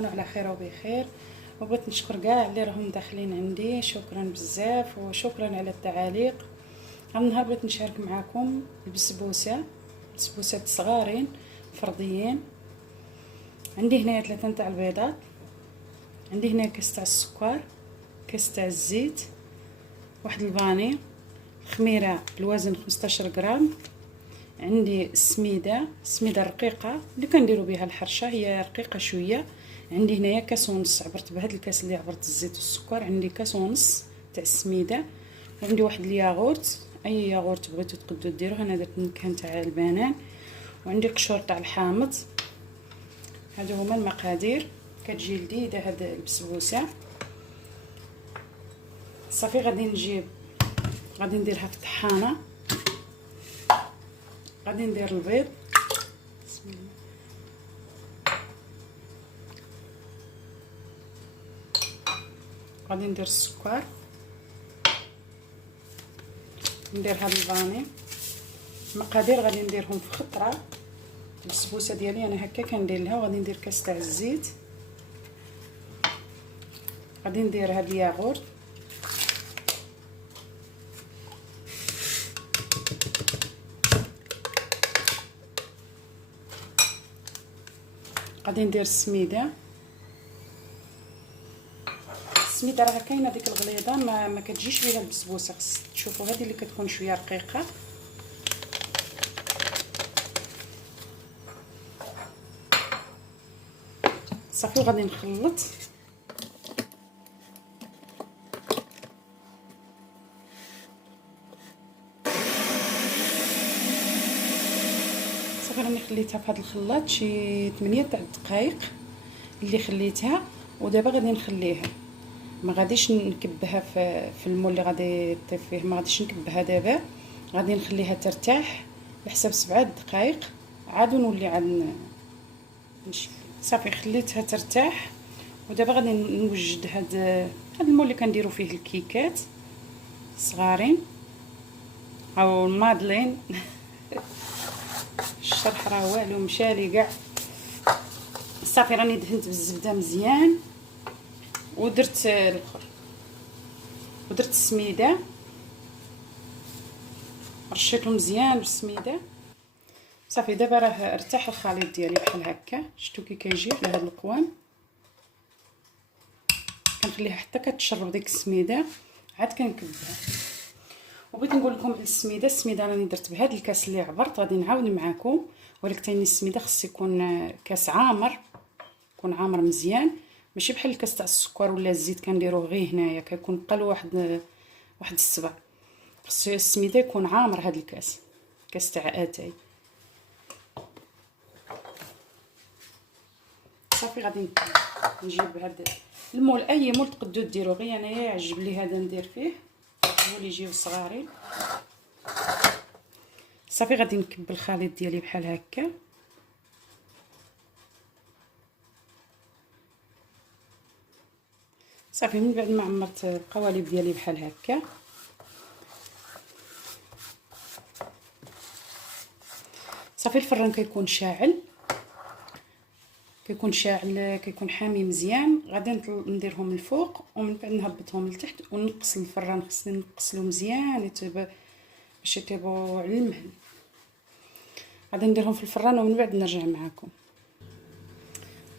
تكونوا على خير وبخير. وبغيت نشكر كاع اللي راهم داخلين عندي، شكرا بزاف وشكرا على التعاليق. النهار بغيت نشارك معكم البسبوسات صغارين فرديين. عندي هنايا 3 نتاع البيضات، عندي هنا كاس تاع السكر، كاس تاع الزيت، واحد الفاني، خميره بالوزن 15 غرام. عندي السميده رقيقه اللي كنديروا بها الحرشه، هي رقيقه شويه. عندي هنايا كاس ونص، عبرت بهذا الكاس اللي عبرت الزيت والسكر، عندي كاس ونص تاع السميده. وعندي واحد الياغورت، اي ياغورت بغيتو تقدروا ديروه، انا درت النكهه تاع البنان. وعندي قشور تاع الحامض. هادو هما المقادير. كتجي لذيذه هاد البسبوسه. صافي غادي نديرها في الطحانه. غادي ندير البيض، بسم الله. غادي ندير السكر، ندير هاد الفاني. المقادير غادي نديرهم في خطره. البسبوسه ديالي انا هكا كندير لها. وغادي ندير كاس تاع الزيت، غادي ندير هاد الياغورت، غادي ندير السميده راه كاينه ديك الغليظه ما كتجيش بها البسبوسه، خص تشوفوا هذه اللي كتكون شويه رقيقه. صافي وغادي نخلط. صافي راني خليتها في هذا الخلاط شي 8 تاع الدقائق اللي خليتها. ودابا غادي نخليها، ما غاديش نكبها في المول اللي غادي يطيب فيه، ما غاديش نكبها دابا. غادي نخليها ترتاح بحساب 7 دقائق، عاد نولي عاد نشكل. صافي خليتها ترتاح. ودابا غادي نوجد هاد المول اللي كنديروا فيه الكيكات صغارين او المادلين. الشرح راه والو مشالي كاع. صافي راني دهنت بالزبده مزيان، ودرت الاخر، ودرت السميده، رشيته مزيان بالسميده. صافي دابا راه ارتاح الخليط ديالي بحال هكا، شفتوا كي كيجي على هاد القوام. كنخليها حتى كتشرب ديك السميده، عاد كنكبها. وبغيت نقول لكم على السميده راني درت بهذا الكاس اللي عبرت، غادي نعاود معكم. ولكن تاني السميده خص يكون كاس عامر، يكون عامر مزيان، ماشي بحال الكاس تاع السكر ولا الزيت كنديروه غير هنايا كيكون قل واحد السبع. خص السميده يكون عامر. هذا الكاس تاع اتاي. صافي غادي نجيب هذا المول، اي مول تقدروا ديروا، غير انايا يعجب لي هذا ندير فيه، هو اللي يجيو صغارين. صافي غادي نكب الخليط ديالي بحال هكا. صافي من بعد ما عمرت القوالب ديالي بحال هكا، صافي الفران كيكون شاعل، كيكون حامي مزيان. غادي نديرهم الفوق ومن بعد نهبطهم لتحت ونقص الفران. خصني نقصلو مزيان باش يطيبوا على المهل. غادي نديرهم في الفران ومن بعد نرجع معكم.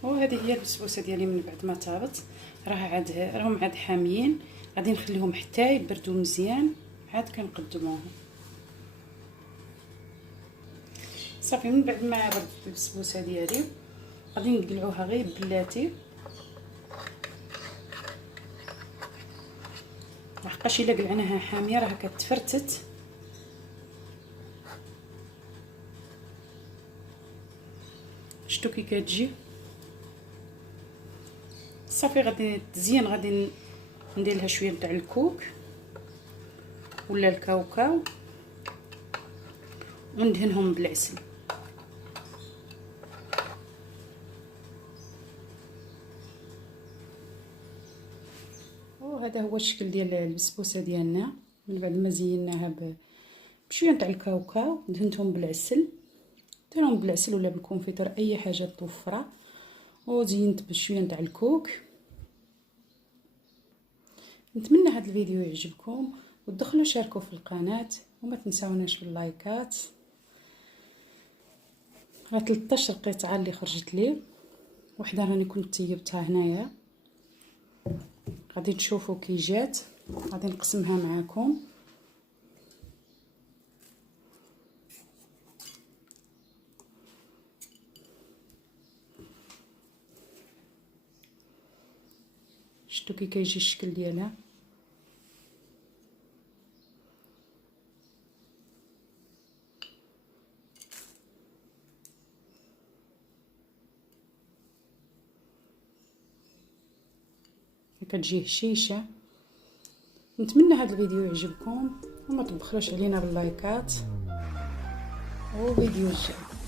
وهذه هي البسبوسه ديالي من بعد ما طابت. راهم عاد حاميين. غادي نخليهم حتى يبردوا مزيان، عاد كنقدموهم. صافي من بعد ما بردت البسبوسه ديالي غادي نقلعوها غير بلاتي، لحقاش الا قلعناها حاميه راه كتفرتت. شفتوا كي كتجي. صافي غادي تزين، غادي ندير لها شويه تاع الكوك ولا الكاوكاو وندهنهم بالعسل. وهذا هو الشكل ديال البسبوسه ديالنا. من بعد ما زيناها بشويه تاع الكاوكاو، دهنتهم بالعسل، ديرهم بالعسل ولا بالكونفيتور اي حاجه توفره. وزينت بشويه نتاع الكوك. نتمنى هذا الفيديو يعجبكم، وتدخلوا شاركوا في القناه، وما تنساوناش باللايكات. راه 13 قطعه اللي خرجت لي، وحده راني كنت طيبتها هنايا. غادي تشوفوا كي جات، غادي نقسمها معاكم. شفتوا كي كيجي الشكل ديالها. كتجي هشيشه. نتمنى هذا الفيديو يعجبكم، وما تبخلوش علينا باللايكات، وفيديو الجاي.